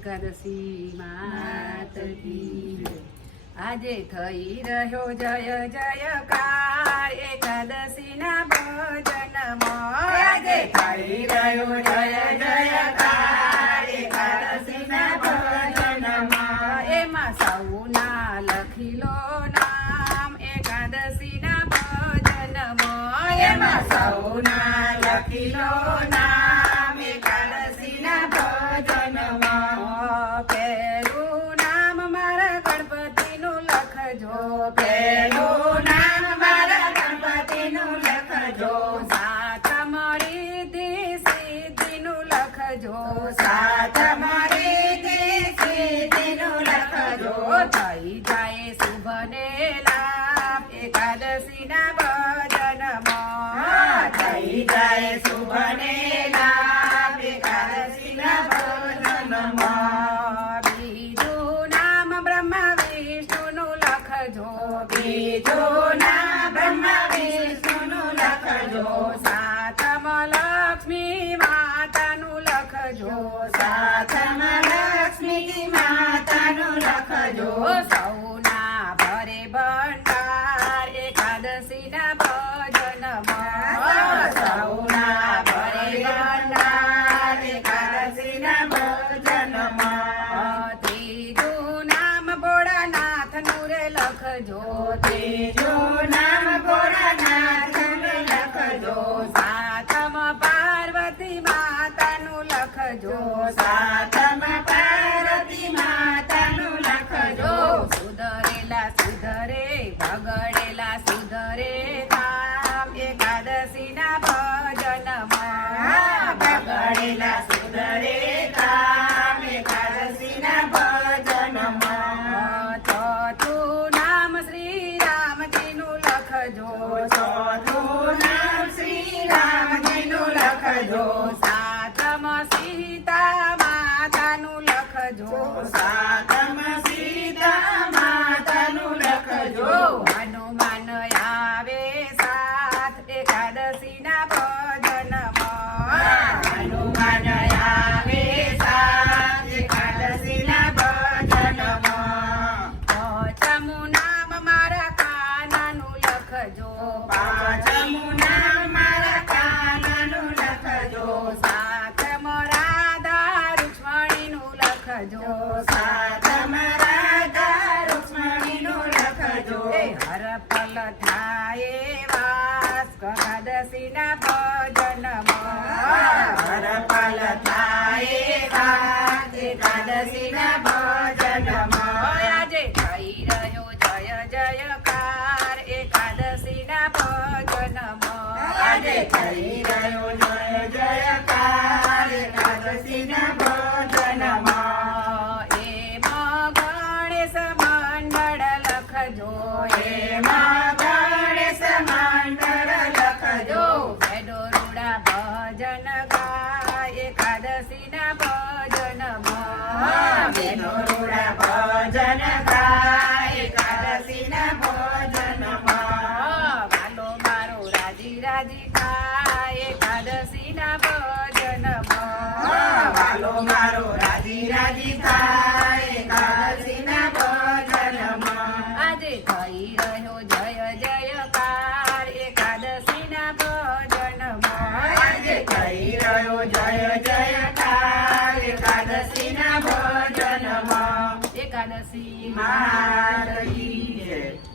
એકાદશી માત આજે થઈ રહ્યો જય જયકાર. એકાદશી ના ભજન આજે થઈ રહ્યો જય જયકાર. એકાદશી ના ભજન એમાં સૌના લખી લો નામ. એકાદશી ના ભજન એમાં સૌના લખી લો નામ. લખજો સાત મળી સિદ્ધિનું લખજો સાત મળી સિદ્ધિનું લખજો. થઈ જાય શુભને લાભ એકાદશી ભજનમાં. થઈ જાય શુભને લાભ એકાદશી ના ભજનમાં. બીજું નામ બ્રહ્મા વિષ્ણુનું લખજો, બીજું લખજો સાતમ લક્ષ્મી માતાનું લખજો સાતમ લક્ષ્મી માતાનું લખજો સૌના ભરે ભંડાર એકાદશી ના ભજનમાં સૌના ભરે ભંડાર એકાદશી ના ભજનમાં ત્રીજું નામ ભોળાનાથનું લખજો ત્રીજું નામ સાતમ પાર્વતી સુધરે, બગડેલા સુધરે, કામ એકાદશી ભજનમાં. સુધરે, કામ ભજનમાં. ચોથું નામ શ્રી રામજીનું લખજો શ્રી રામજીનું લખજો લખજો. એમાં ગણેશ મંડળ લખજો. બેડોરુડા ભજન ગાય એકાદશી ના ભજનમાં બેડોરુડા ભજન ગાય. થઈ રહ્યો જય જયકાર એકાદશી ના ભજનમાં આજે થઈ રહ્યો જય જયકાર એકાદશી ના ભજનમાં એકાદશી માત